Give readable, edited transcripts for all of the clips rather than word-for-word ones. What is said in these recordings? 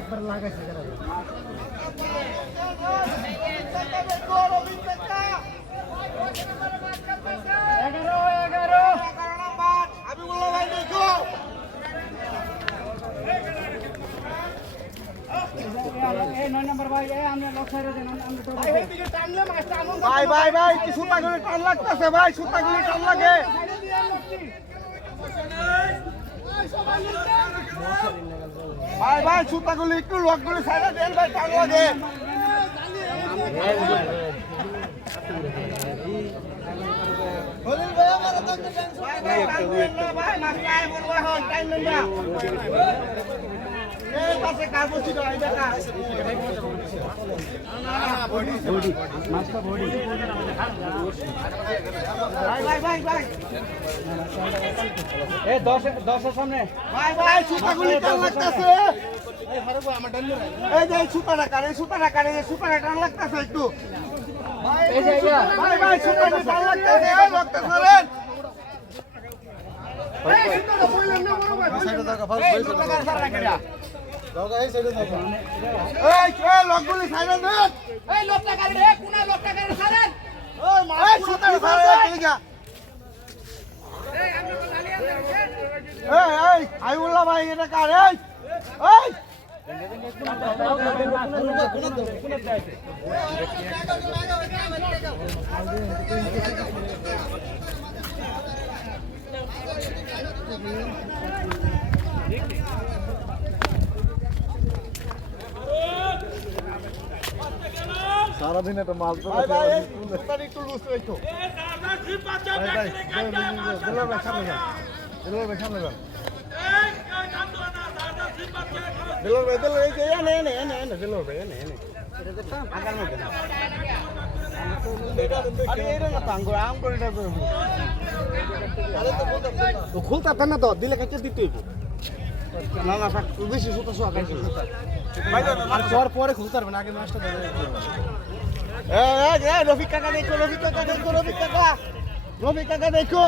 একবার লাগাইছে ভাই ভাই ভাই কি সুতাগুলি টান লাগতেছে ভাই, সুতাগুলি টান লাগে। ভাই ভাই সুতাগুলি একটু লকগুলি সাইডে দেন ভাই, টান লাগে। দশের সামনে ভাই ভাই সুতাগুলি টান লাগতেছে। এই যে সুতাটা কারে, সুতাটা কারে, সুতাটা টান লাগতেছে একটু। ভাই ভাই সুতাটা টান লাগতেছে, রক্ত ধরেন। লোকগুলি সাইডে দেন। আইবুল্লাহ ভাই এটা কার? সারাদিন একটা মাল তো একটু লুজ রাখো। খুলতা না তো দিলে কাছে দিতে না না বেশি সুতো পরে খুলতে পারবেন, আগে মাছটা রফিক কাকা দেখো, রফিক কাকা দেখো, রফিক কাকা, রফিক কাকা দেখো।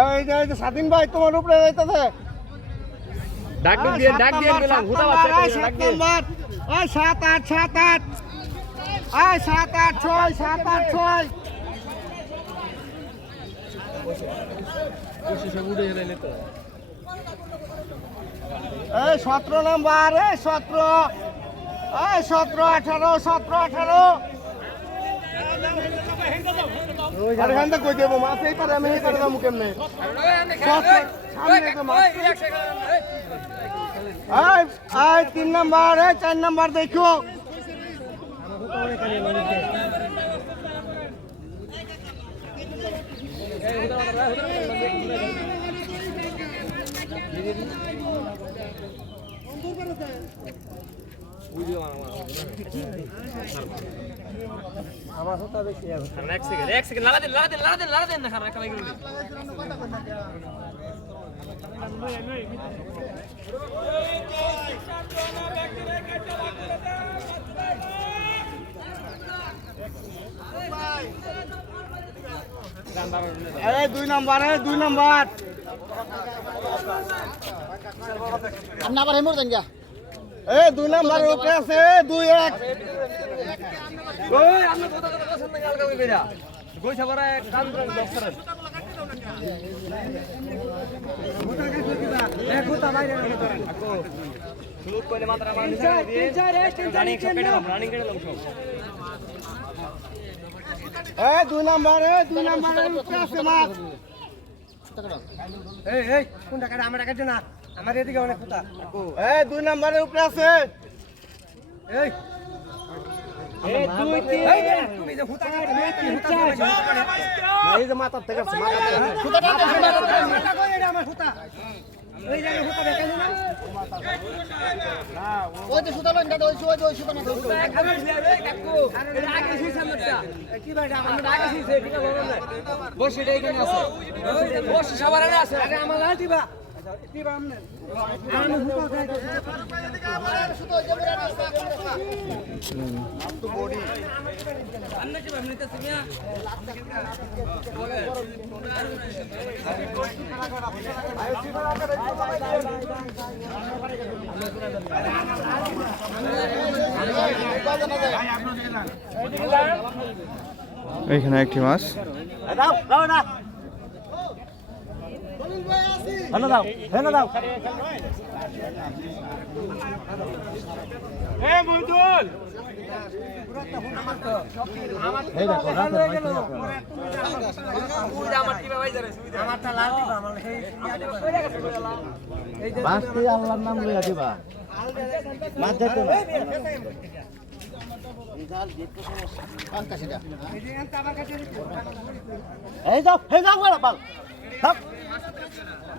এই যে স্বাধীন ভাই তোমার উপরে যাইতেছে। ডাক দিয়ে গেলাম হুদা বাচ্চা 7 নাম্বার, ওই 7 8 7 8, ওই 7 8 6 7 8 6। এই 17 নাম্বার, এই 17, এই 17 18 17 18। আরে হান্দা কই দেব মাছ এই পারে, আমি এই পারে যাবো কেমনে? এই 3 নাম্বার, এই 4 নাম্বার দেখো। আমার হতা বেশি এক সেকেন্ড লালা দেন না খারাপ একটা বাইক রইল এই 2 নাম্বার, এই 2 নাম্বার। আপনি আবার হেমর দেন গা। এই 2 নাম্বার উপরে আছে, 2 1। ওই আমরা কথা পছন্দ নাই আলগা কইরা কইছা বড় কাম করে বক্স করেন খুলতা বাইরে ধরেন আকো শুরু কইলে মাত্র আমার দিয়ে রানিং কেটে লম সব এই 2 নাম্বার, এই 2 নাম্বার উপরে আছে মাছ। এই কোনটা কাটে? আমার কাটে না, আমার এদিকে অনেক খুঁতা। এই 2 নাম্বারের উপরে আছে। এই এই 2 3 তুমি যে খুঁতা কাটে এই যে মাথা থেকে আছে, মাথা থেকে খুঁতা কই? এটা আমার খুঁতা, ওই জায়গায় খুঁতা দেখেন না, ওই যে খুঁতা লইন দাদা, ওই খুঁতা না ধরছো খাবার দিবে কাকু এর আগে সেই সামনেটা কি ভাই আমরা আগে সেই ঠিক আছে বসে এখানে আছে বসে সবার আগে আছে আরে আমার লাঠিবা এইখানে একটি মাছ দাও দাও না হেলো দাও হেলো দাও এ মইদুল এই দেখো আমারটা লাল দিবা আমার এই বাসটি আল্লাহর নাম লইয়া দিবা মাছ যেতে না এই যাও বড় বাল সব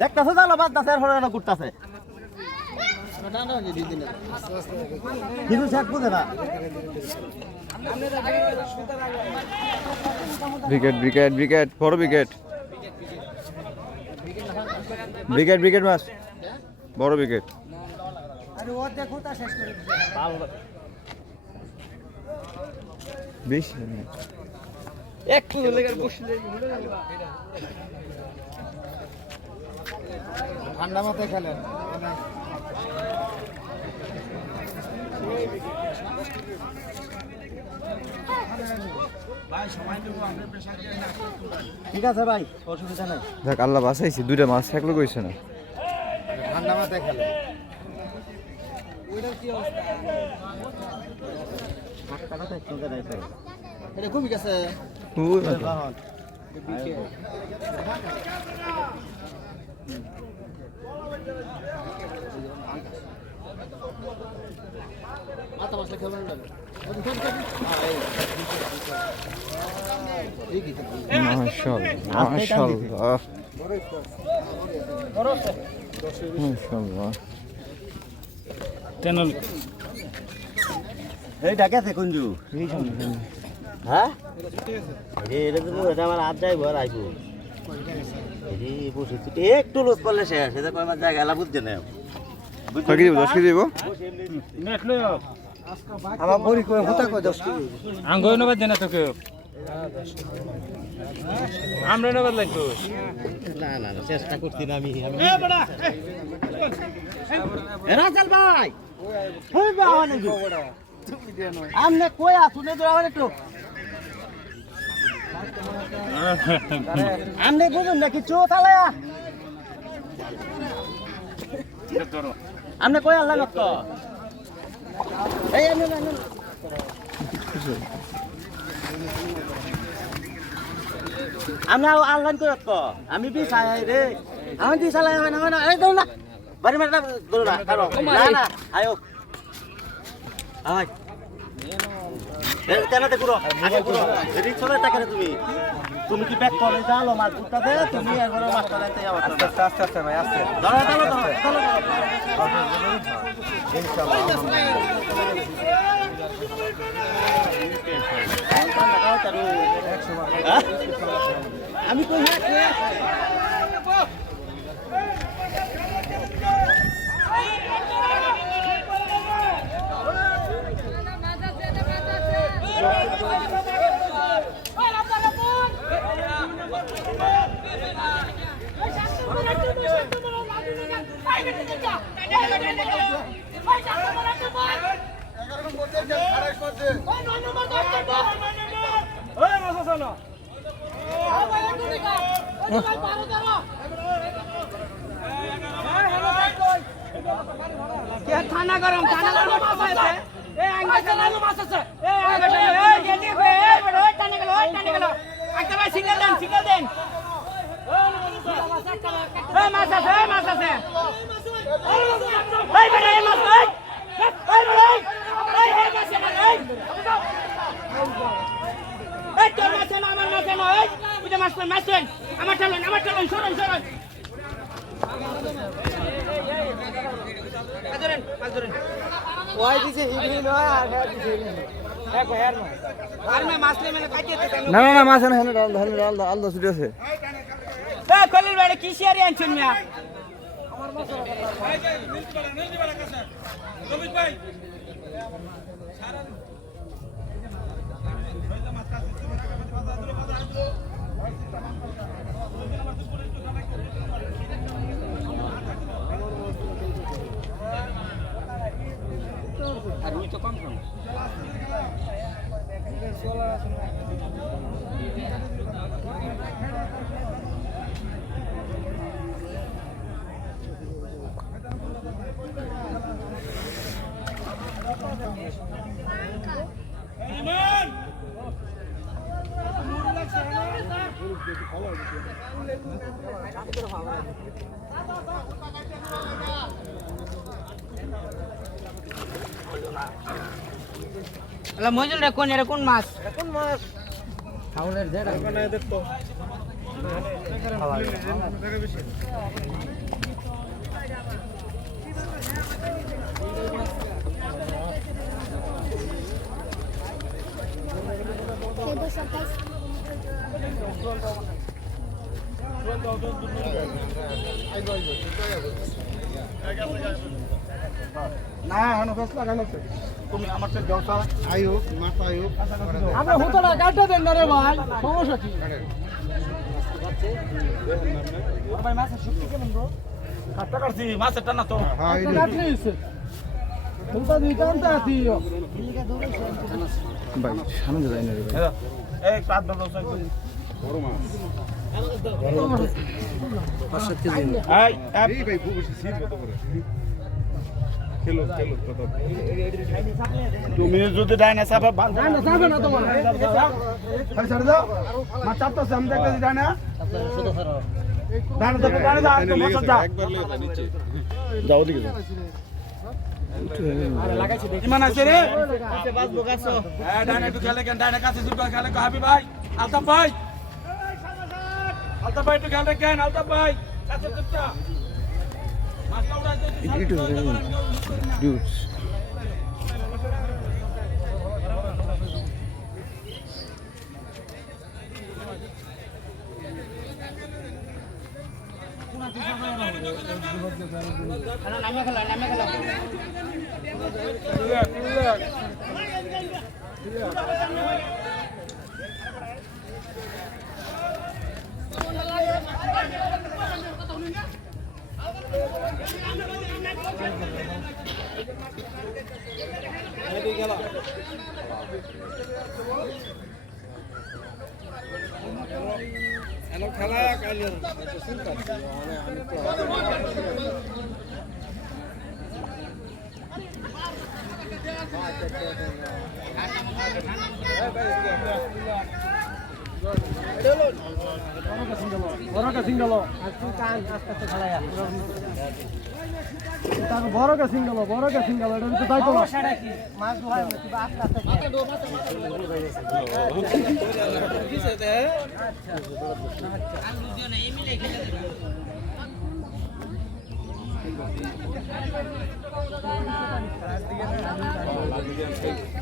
দেখতাছে জালো বাদ দাসের হরে কুটতাছে কিছু শেখ বুঝে না উইকেট উইকেট উইকেট বড় উইকেট উইকেট উইকেট মাছ বড় উইকেট আরে ও দেখো তা শেষ করে বেশি একটু লেগে বসলে ঠান্ডা মাথায় খেলেন ঠিক আছে ভাই অসুবিধা নাই দেখ আল্লাহ বাঁচাইছি দুইটা মাছ থাকলে কইছে না ঠান্ডা মাথায় খেলে এটা খুবই গেছে ওই মাথা। মাশাআল্লাহ মাশাআল্লাহ মাশাআল্লাহ এইটা গেছে কুঞ্জু হ্যাঁ এটা তো এটা আমার হাত যাইব আর আইব একটু লোক করলে শেষ সেটা আমার জায়গা এলা বুঝছে না কি দিব 10 কেজি দিব আমার বড়ি করে হতা কয় 10 কেজি আঙ্গয় নবাদ দেনা তোকে আমরা নবাদ লাগতো না না না চেষ্টা করছি না আমি রাজাল ভাই হই বাবা নাকি আমনে কই আসুন তো আমার একটু আমনে বুঝুন না কিছু তাহলে আমনে কই আল্লাহ নক এই আমনে না আমরা অনলাইন করে তো আমি বি চাই রে আমি দি চালাই হয় না এই দৌড় না বাড়ি মারটা দৌড় না কারো না না আয়ো আয় তেনাতে করো আগে করো রিক্স চলে টাকা তুমি তুমি কি ব্যাক করে যাও মাছ গুটা দে তুমি একবার মাছ ধরাইতে যাও আস্তে আস্তে ভাই আস্তে ধরো আমি কই ঠান্ডা গরম মাছ আছে এই আঙ্গাতে লালু মাছ আছে এই আঙ্গাতে এই গেলি এই বড় ওই টানে গেল একটা ভাই সিঙ্গেল দেন এই মাছ আছে এই বড় এই মাছ এই বড় এই মাছ এই তোর মাছ না আমার মাছ না এই বুঝে মাছ আমার ঠালন সরন ওই দিছে হিডি নয় আর দিছে এক হেয়ার না আর মে মাছলে মেলে কাটিয়ে দে না না না মাছ না হেনে ডাল আল্লাহ ছুটি আছে এ খলিল বাড়ি কি শেয়ারি আনছেন মিয়া আর রুই তো কম কম মজুল রে কোন এটা কোন মাছ হাওলের জেডা না হানো ফেস লাগানো তুমি আমার তো জলসা আয়ুক মাথা আয়ুক আমরা হোতলা কাটতে দেন না রে ভাই সমস্যা কি ভাই মাছের শুক্তি কেমন ব্রো কাটটা কাটছি মাছের টানা তো কাটলিস তুমি তো দিতে আনতে আছিও ভাই সামনে যাই না রে ভাই এই কাট দাও বড় মাছ এই ভাই বুবুসি সিট কত করে খেলো কত তুমি যদি ডাইনা সাফা বাল না যাবে না তোমার খালি ছাড় দাও মা চাপতো সামনে দেখতে ডাইনা ডাইনা তো ডাইনা দাও তো মাছ দাও একবার লে যা নিচে যাও দিকে যাও আরে লাগাইছি দেখি ইমান আছে রে কাছে বাজবো কাছো হ্যাঁ ডাইনা একটু খেলে কেন ডাইনা কাছে সুপার খেলে কো হাবি ভাই আলতাফ ভাই একটু খেলে কেন আলতাফ ভাই কাছে চুপটা মাছটা উড়াইতে ডিউটস নামে খেলো খেলা কাইলে বড়টা সিঙ্গেল তার বড়টা সিঙ্গেল এটা তো তাই তো মাছ হয়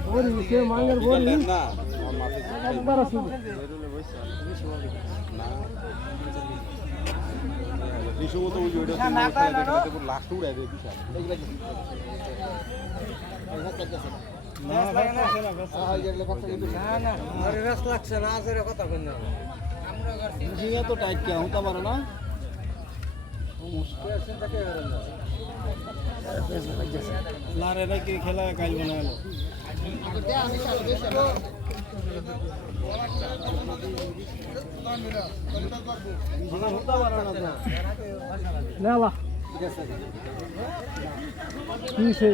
বড়ি সে মাঙ্গের বড়ি একবার আসুন তো টাইট কে হতে পারে না লারে নাকি খেলা কাল বানালো লেলা কি সে